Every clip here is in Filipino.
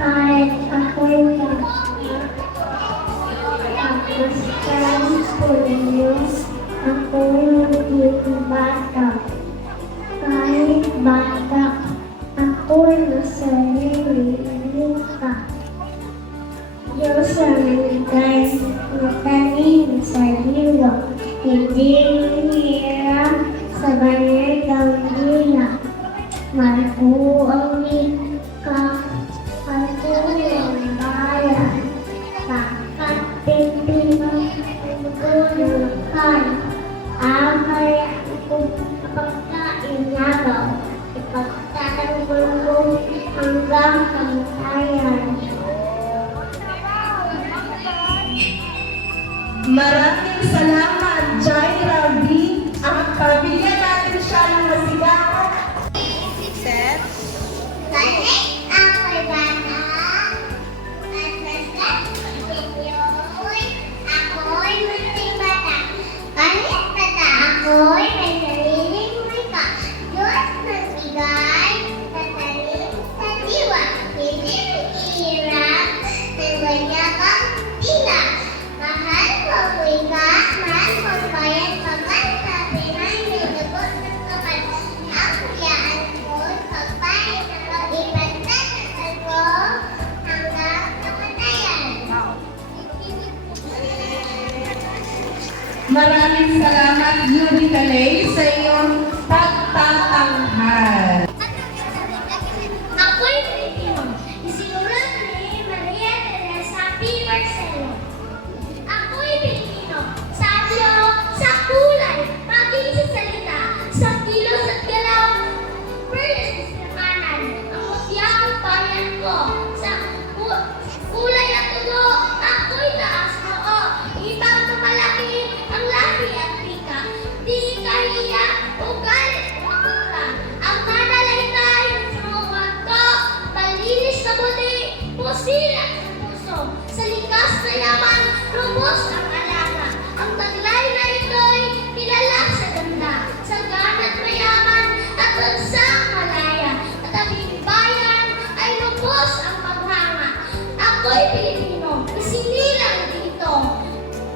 Kahit ako'y nagmastan po ninyo, ako'y magiging bata. Kahit bata, ako'y masarili ka. Diyos ang nagay, matalim sa diwa, hindi hirap sa banay gawila. Marpo ang ika, patulang bayan, kakapipinong gulukan, amay akong pagkainabaw, ipagtatanggol mo hanggang kamatayan. Maraming salamat, Jaira B. Ang pabigyan natin siya ng masigaw. Set. Kahit ako'y bata, at masarap sinyo'y ako'y munting bata. Kahit bata ako'y may sariling wika. Diyos nagbigay, tatalim sa diwa. Hindi mahirap, nagwanyakang tila. Mahal ko wika, mahal ko bayan, pagkat sa Pinay may dugot ng kapal. Ang kuyaan ko'y pagpahit ako, ipagtatanggol ko hanggang kamatayan. Maraming salamat, Yuri Calay, sa iyong pagtatanghal. Ako'y Pilipino, isinulat ni Maria Teresa P. Marcelo. Ako'y Pilipino, sabyo, sa kulay, maging sa salita, sa kilos at galaw, perlas sa kanan, ang mutyang bayan ko, sa kulay at tulo, ako'y taas noo, ibang na malaki, ang lahi at rika, di kahiya, ugalit at mura, ang nanalaitay, sa uwag ko, malinis na muli, pusilat sa puso, sa likas na yaman, lubos ang alaga, ang taglay na ito'y kilala sa ganda, sa ganat mayaman, at bansang malaya, at aming bayan ay lubos ang paghanga. Ako'y Pilipino, isinilang dito,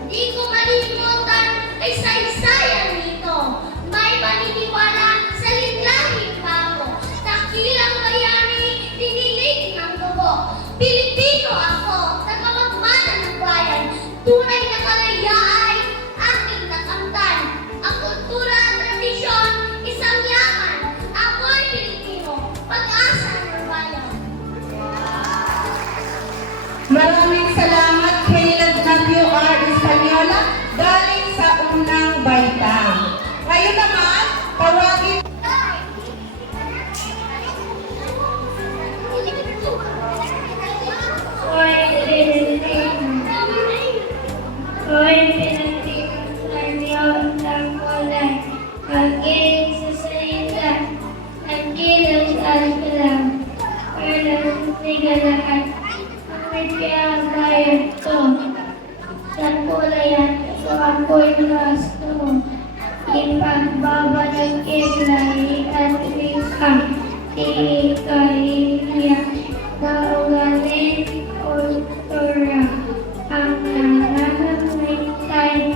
di ko malimutan ay saysayang dito, may paniniwala sa linlahing bago, takilang bayani, dinilig ng dugo. Pilipino ako, tagamagmana ng bayan, tunay na kalayaan, aking nakamtan. Ang kultura at tradisyon, isang yaman. Ako'y Pilipino, pag-asa ng bayan. Maraming salamat, Caleb W.R. Espanyola, galing sa unang baitang. Ngayon naman, tawagin Hoy, Pilipino, sanyo ng kulay, maging sa salita, ang kilos at galaw, perlas sigalakan, ang may pinagbayad ko, sa kulay at ito ako'y rasto, ipagbaba ng kilay at likang, di kahihiyak, kaugaling kultura, ang nananalitay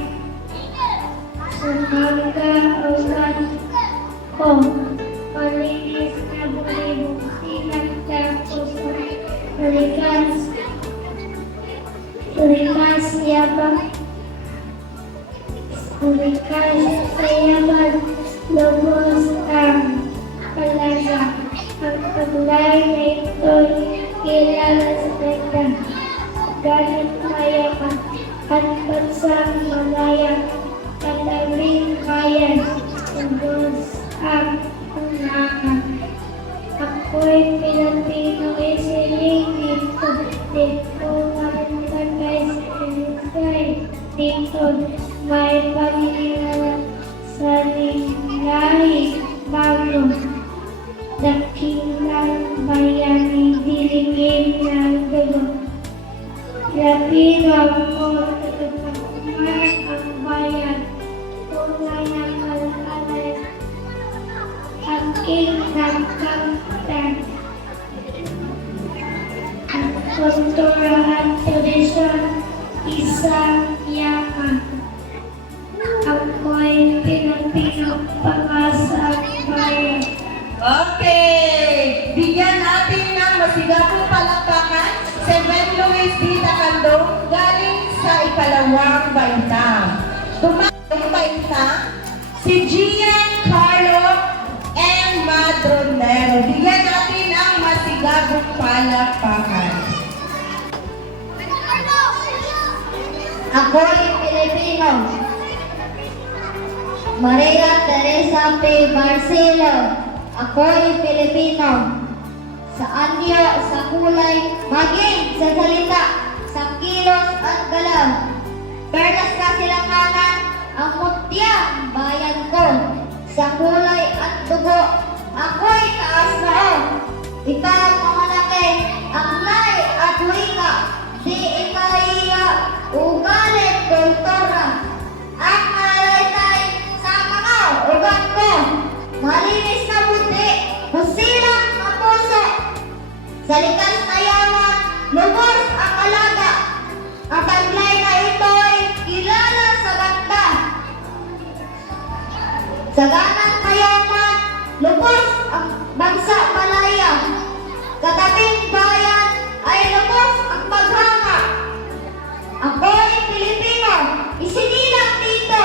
sa magkaugat ko, malinis na bulibong silang tapos Tulikas yaman, lubos ang palaga, ang paglay na ito'y kilala sa ganda, ganit mayaman, at bansang malaya, katabing bayan, lubos ang panganga. Ako'y Pilipino, isiling dito, dito magtagay sa ilusay, dito may paniniwala sa linlahi bago, dakilang bayani, diligim ng dugo. Pilipino ako, tutupagman ang bayan, tunay na kalakalan, aking nagkamtan. kultura at tradisyon, isang yaman. Ako'y Pilipino para sa bayan. Okay! Bigyan natin ng masigapong palakpakan si Ben Luis D. Tacandong galing sa ikalawang baitang. Tumatong baitang si Giancarlo M. Madronero. Bigyan natin ng masigapong palakpakan. Ako'y Pilipino. Maria Teresa P. Barcelo. Ako'y Pilipino. Sa anyo, sa kulay, maging sa salita, sa kilos at galaw. Perlas na silanganan, ang mutyang bayan ko. Sa kulay at dugo, ako'y taas noo. Ikaw mga laki, ang lay at wika, di ikahiya, ugalit kultura. Ang malaytay sa mga ugat ko, malinis na buti, pusilang ang puso. Sa likas na yaman, lubos ang alaga. Ang taglay na ito'y kilala sa ganda. Sa ganang kayaman, lubos ang bansa malaya. Katabing bayan ay lubos ang paghanga. Ako'y Pilipino, isinilang dito.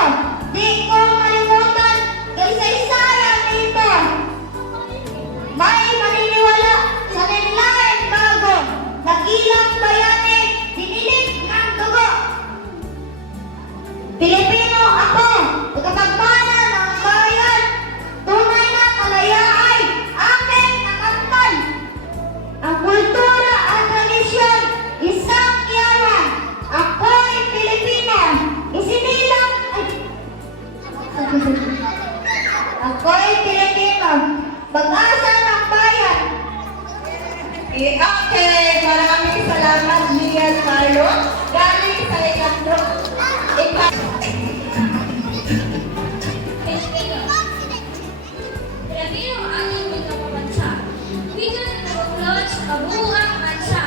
Di ko malimutan, kaysaysayan dito. May maniniwala sa linlain bago. Nagilang bayani, dinilig ng dugo. Pilipino ako, tagapagmana ng bayan. Tunay na kalayaan, aking nakamtan. Ang kultura at tradisyon, isang yaman. Ako'y Pilipino, isinilang... Ako'y Pilipino, pag-asa ng bayan. Okay, maraming salamat, Giancarlo. Galing sa ikatlong Pilipino ang ating wikang bansa. Wikang nagbuklod sa kabuuang bansa.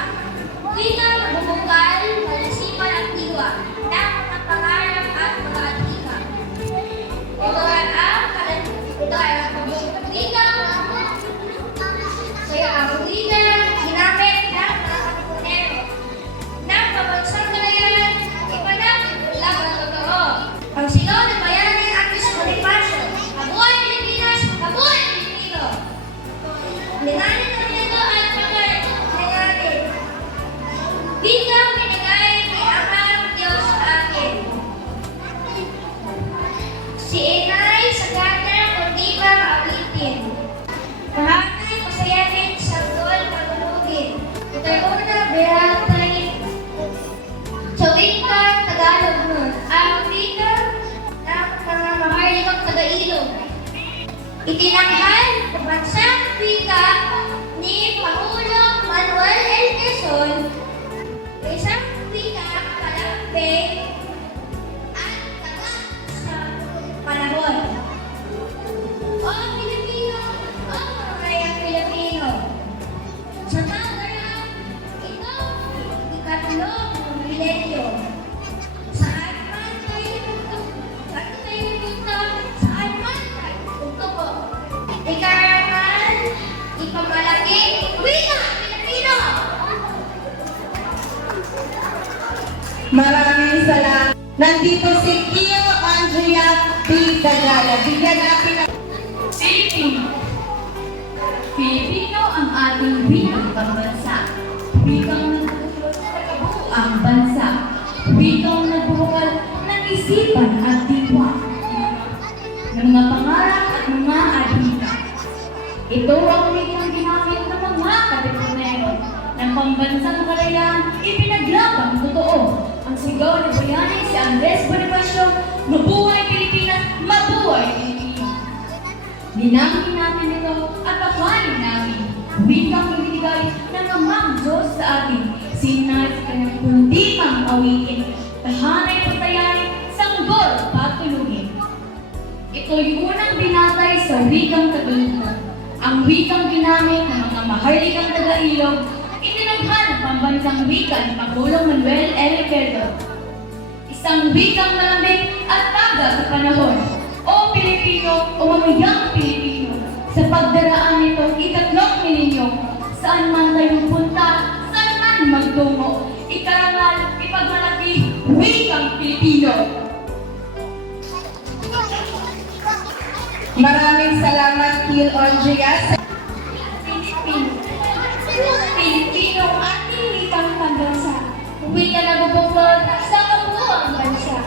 Wikang nagbubukal, malasipan at diwa ng mga pangarap at mga atika. Ito ay ang wikang kaya ang wikang ginamit ng mga Katipunero ng pambansang kalayan, ipanang lang ang totoo. Ang sigaw ng bayani ang Bonifacio. Kabuhay Pilipinas, kabuhay Pilipino! Linganin natin ito at pagkalinganin. Wikang pinagay ni Amang Diyos sa akin. Si Inay sa gana kundi ba awitin. Mahanay pasayanin sa tol pagulugin. Ito'y una biratay sa wikang Tagalog nun. Ang wikang ng mga maharlikang Taga-ilog. Itinanghal sa bansang wika ni Pangulong Manuel L. Quezon, isang wika kalambing at tagat sa panahon. O Pilipino, o mamayang Pilipino, sa tanggalan, ito ikatlong milenyo. Saan man kayo dito, saan man kayo tugtugo. Ikarangan, ipamalaking wika Pilipino! Maraming salamat. Nandito si Kio Andrea P. Dagala. Bigyan natin ng Filipino. Filipino ang ating wikang pambansa. Wikang nagbubuklod sa kabuuang bansa. Wikang nagbubukal ng isipan at diwa ng mga pangarap at mga adhika. Ito ang wikang ginamit ng mga Katipunero ng pambansang kalayaan, ipinaglabang totoo. Ang sigaw ni bayani si Andres Bonifacio, mabuhay Pilipinas, mabuhay Pilipino. Dinangin natin ito at akayin namin. Wikang ibinigay ng Amang Diyos sa atin. Sinay sa kanyang kundi mang awitin. Tahanay patayanin, sanggol patulungin. Ito'y unang binatay sa wikang Tagalog. Ang wikang ginamit ng mga maharlikang Taga-ilog, itinaghan ng pambansang wika ni Pangulong Manuel L. Quezon. Isang wikang malambing at taga sa panahon. O Pilipino, o mamayang Pilipino, sa pagdaraan nitong ikatlong milenyo, saan man tayo punta, saan man magtungo, ikarangal, ipagmalaki, wikang Pilipino. Maraming salamat, Kiel Andrea. Pilipino ang ating wikang pambansa. Wika na bubukol sa kabuuang bansa.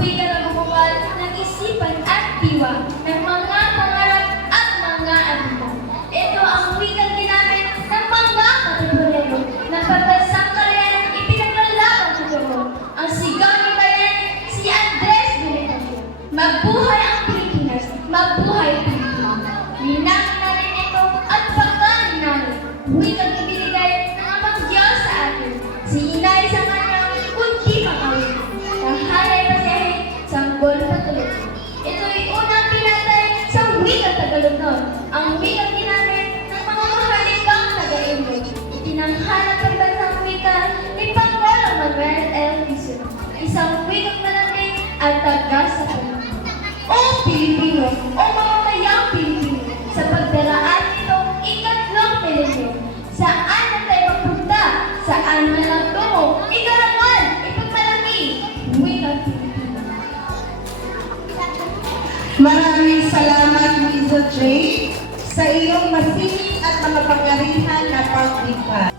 Wika na bubukol ng isipan at diwa ng mga pangarap at mga abita. Ito ang wikang ginamit ng mga katipunero ng pagbansang karayan ipinaglalaban sa Diyos. Ang sigaw ni Bayan, si Andres Belisario. Mabuhay ang Pilipinas! Mabuhay Pilipino! Ninangin natin ito at pagkain natin. Wikang ibinigay ng amang Diyos sa atin. Si Inay sa kanyang kundi makawin. Kahalay pasahe, sanggol patuloy. Ito'y unang pinatay sa wikang Tagalog noon. Ang wikang ginamit ng mga mahalikang taga-Indo. Itinanghal ang pagbansang wika ni Pangulong Manuel L. Quezon. Isang wikang malambing at taga sa panahon. O Pilipino, o mamamayang Pilipino, sa pagdaraan nitong ikatlong milenyo, saan na tayo magpunta, saan man lang tungo, ikarangal, ipagmalaki, wikang Pilipino. Maraming salamat, Liza J. sa iyong masining at mga pangyarihan na pagwika.